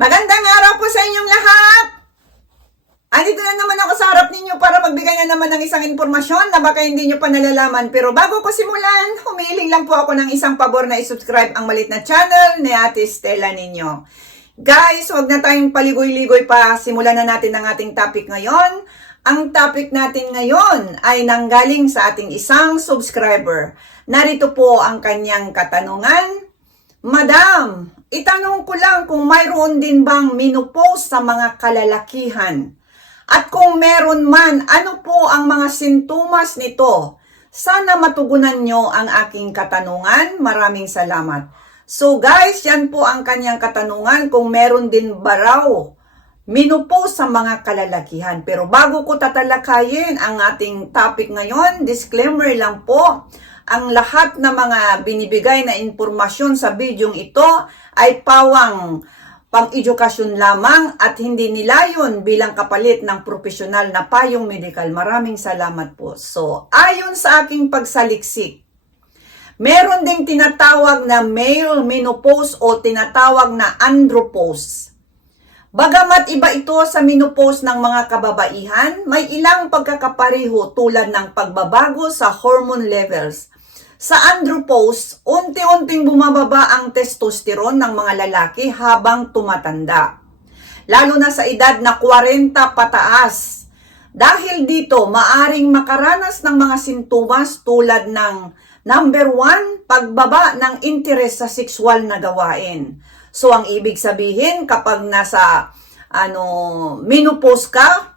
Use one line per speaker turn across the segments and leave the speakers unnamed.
Magandang araw po sa inyong lahat! Andito na naman ako sa harap ninyo para magbigay na naman ng isang impormasyon na baka hindi nyo pa nalalaman. Pero bago ko simulan, humiling lang po ako ng isang pabor na isubscribe ang malit na channel ni Ate Stella ninyo. Guys, huwag na tayong paligoy-ligoy pa. Simulan na natin ang ating topic ngayon. Ang topic natin ngayon ay nanggaling sa ating isang subscriber. Narito po ang kanyang katanungan. Madam, itanong ko lang kung mayroon din bang minupose sa mga kalalakihan? At kung meron man, ano po ang mga sintomas nito? Sana matugunan nyo ang aking katanungan. Maraming salamat. So guys, yan po ang kanyang katanungan kung meron din ba raw minupose sa mga kalalakihan. Pero bago ko tatalakayin ang ating topic ngayon, disclaimer lang po, ang lahat na mga binibigay na impormasyon sa bidyong ito ay pawang pang-edukasyon lamang at hindi nilayon bilang kapalit ng profesional na payong medikal. Maraming salamat po. So, ayon sa aking pagsaliksik, meron ding tinatawag na male menopause o tinatawag na andropause. Bagamat iba ito sa menopause ng mga kababaihan, may ilang pagkakapareho tulad ng pagbabago sa hormone levels. Sa andropause, unti-unting bumababa ang testosterone ng mga lalaki habang tumatanda. Lalo na sa edad na 40 pataas. Dahil dito, maaring makaranas ng mga sintomas tulad ng number one, pagbaba ng interes sa sexual na gawain. So, ang ibig sabihin, kapag nasa ano, menopause ka,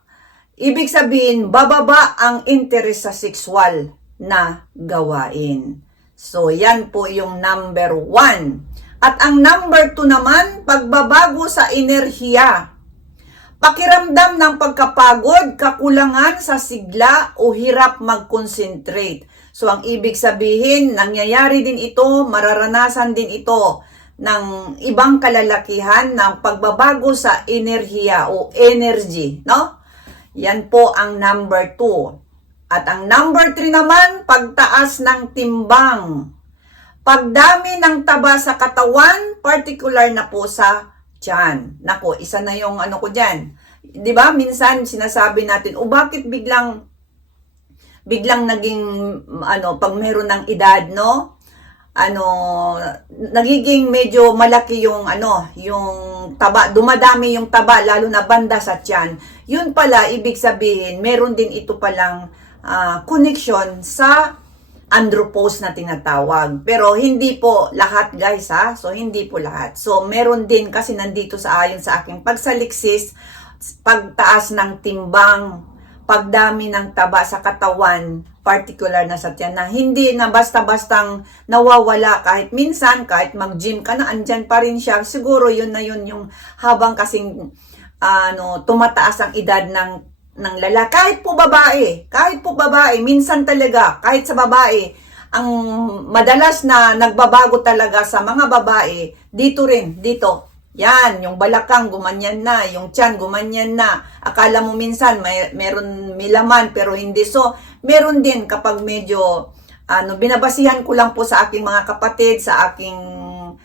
ibig sabihin, bababa ang interes sa sexual na gawain. So, yan po yung number one. At ang number two naman, pagbabago sa enerhiya. Pakiramdam ng pagkapagod, kakulangan sa sigla o hirap mag-concentrate. So, ang ibig sabihin, nangyayari din ito, mararanasan din ito ng ibang kalalakihan ng pagbabago sa enerhiya o energy, no? Yan po ang number two. At ang number 3 naman, pagtaas ng timbang. Pagdami ng taba sa katawan, particular na po sa tiyan. Nako, isa na yung ano ko dyan. 'Di ba Minsan sinasabi natin, o bakit biglang biglang naging ano pag meron ng edad no ano nagiging medyo malaki yung ano yung taba dumadami yung taba lalo na banda sa tiyan yun pala ibig sabihin meron din ito palang uh, connection sa andropause na tinatawag. Pero hindi po lahat guys ha. So hindi po lahat. So meron din kasi nandito sa ayon sa aking pagsaliksis, pagtaas ng timbang, pagdami ng taba sa katawan, particular na sa tiyan na hindi na basta-bastang nawawala kahit minsan, kahit mag-gym ka na, andyan pa rin siya. Siguro yun na yun yung habang kasing ano, tumataas ang edad ng ng lalaki, kahit po babae, kahit po babae, minsan talaga, kahit sa babae, ang madalas na nagbabago talaga sa mga babae, dito rin, dito. Yan, yung balakang gumanyan na, yung tiyan gumanyan na. Akala mo minsan may meron may laman pero hindi so. Meron din kapag medyo ano binabasihan ko lang po sa aking mga kapatid, sa aking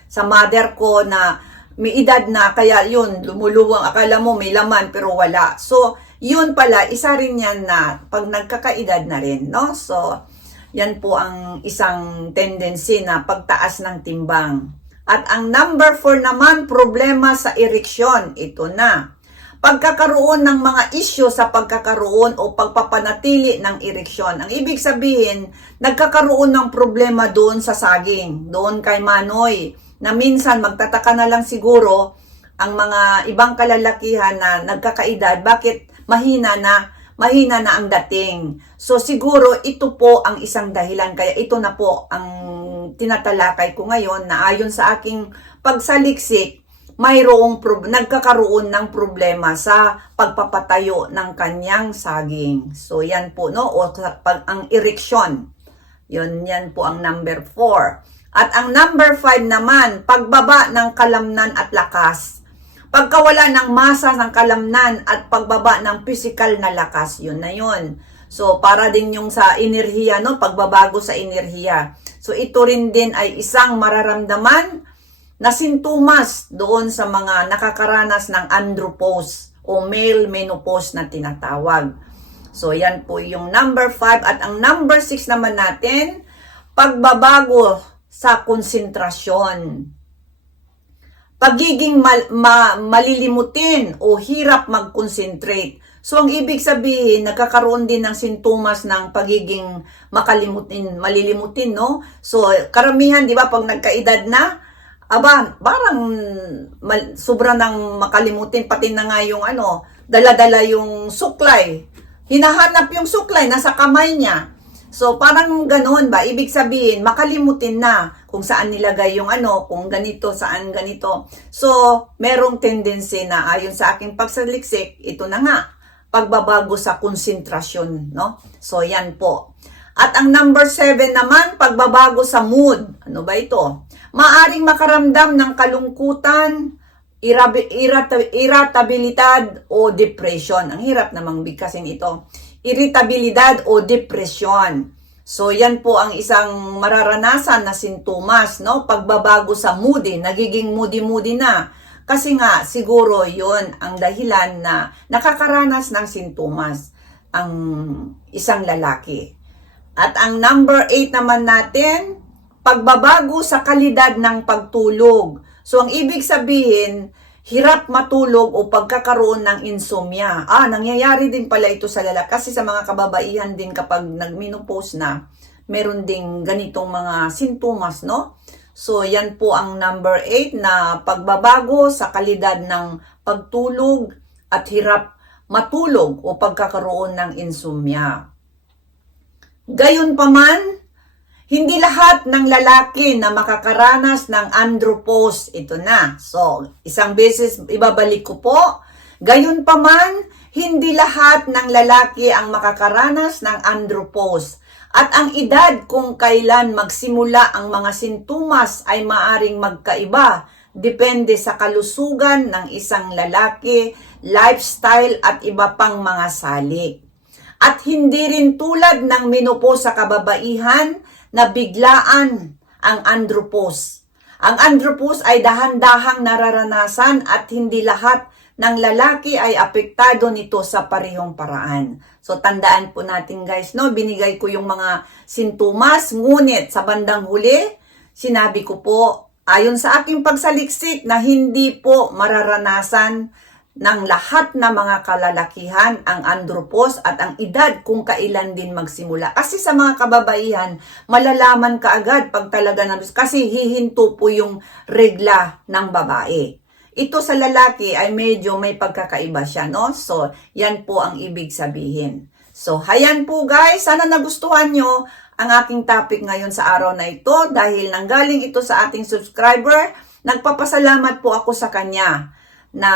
sa mother ko na may edad na kaya yun lumuluwang akala mo may laman pero wala. So yun pala, isa rin yan na pag nagkakaedad na rin, no? So, yan po ang isang tendency na pagtaas ng timbang. At ang number 4 naman, problema sa ereksyon. Ito na. Pagkakaroon ng mga issue sa pagkakaroon o pagpapanatili ng ereksyon. Ang ibig sabihin, nagkakaroon ng problema doon sa saging, doon kay Manoy, na minsan magtataka na lang siguro ang mga ibang kalalakihan na nagkakaedad, bakit mahina na mahina na ang dating. So siguro ito po ang isang dahilan kaya ito na po ang tinatalakay ko ngayon na ayon sa aking pagsaliksik mayroong pro- nagkakaroon ng problema sa pagpapatayo ng kanyang saging. So yan po no o pag ang erection. Yun yan po ang number 4. At ang number 5 naman, pagbaba ng kalamnan at lakas pagkawala ng masa ng kalamnan at pagbaba ng physical na lakas, yun na yun. So, para din yung sa enerhiya, no? pagbabago sa enerhiya. So, ito rin din ay isang mararamdaman na sintomas doon sa mga nakakaranas ng andropause o male menopause na tinatawag. So, yan po yung number 5. At ang number 6 naman natin, pagbabago sa konsentrasyon. Pagiging mal- ma- malilimutin o hirap mag-concentrate. So, ang ibig sabihin, nagkakaroon din ng sintomas ng pagiging makalimutin, malilimutin, no? So, karamihan, di ba, pag nagkaedad na, aba, parang mal, sobra nang makalimutin, pati na nga yung ano, dala-dala yung suklay. Hinahanap yung suklay, nasa kamay niya. So, parang ganun ba? Ibig sabihin, makalimutin na kung saan nilagay yung ano, kung ganito, saan ganito. So, merong tendency na ayon sa aking pagsaliksik, ito na nga, pagbabago sa konsentrasyon, no? So, yan po. At ang number 7 naman, pagbabago sa mood. Ano ba ito? Maaring makaramdam ng kalungkutan, irabi- irata- irritabilidad o depression. Ang hirap namang bigkasin ito. Irritabilidad o depression. So, yan po ang isang mararanasan na sintomas, no? Pagbabago sa moody, nagiging moody-moody na. Kasi nga, siguro yon ang dahilan na nakakaranas ng sintomas ang isang lalaki. At ang number 8 naman natin, pagbabago sa kalidad ng pagtulog. So, ang ibig sabihin, hirap matulog o pagkakaroon ng insomnia. Ah, nangyayari din pala ito sa lalaki. Kasi sa mga kababaihan din kapag nagmenopause na, meron ding ganitong mga sintomas, no? So, yan po ang number 8 na pagbabago sa kalidad ng pagtulog at hirap matulog o pagkakaroon ng insomnia. Gayon pa man, hindi lahat ng lalaki na makakaranas ng andropause, ito na. So, isang beses ibabalik ko po. Gayon pa man, hindi lahat ng lalaki ang makakaranas ng andropause. At ang edad kung kailan magsimula ang mga sintomas ay maaring magkaiba. Depende sa kalusugan ng isang lalaki, lifestyle at iba pang mga salik. At hindi rin tulad ng menopause sa kababaihan na biglaan ang andropause. Ang andropause ay dahan-dahang nararanasan at hindi lahat ng lalaki ay apektado nito sa parehong paraan. So tandaan po natin guys, no, binigay ko yung mga sintomas, ngunit sa bandang huli, sinabi ko po, ayon sa aking pagsaliksik na hindi po mararanasan ng lahat na mga kalalakihan ang andropause at ang edad kung kailan din magsimula. Kasi sa mga kababaihan, malalaman ka agad pag talaga na kasi hihinto po yung regla ng babae. Ito sa lalaki ay medyo may pagkakaiba siya, no? So, yan po ang ibig sabihin. So, hayan po guys, sana nagustuhan nyo ang aking topic ngayon sa araw na ito dahil nanggaling ito sa ating subscriber. Nagpapasalamat po ako sa kanya na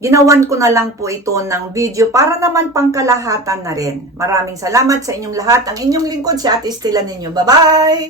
ginawan ko na lang po ito ng video para naman pangkalahatan na rin. Maraming salamat sa inyong lahat. Ang inyong lingkod si Ate Estela ninyo. Bye-bye!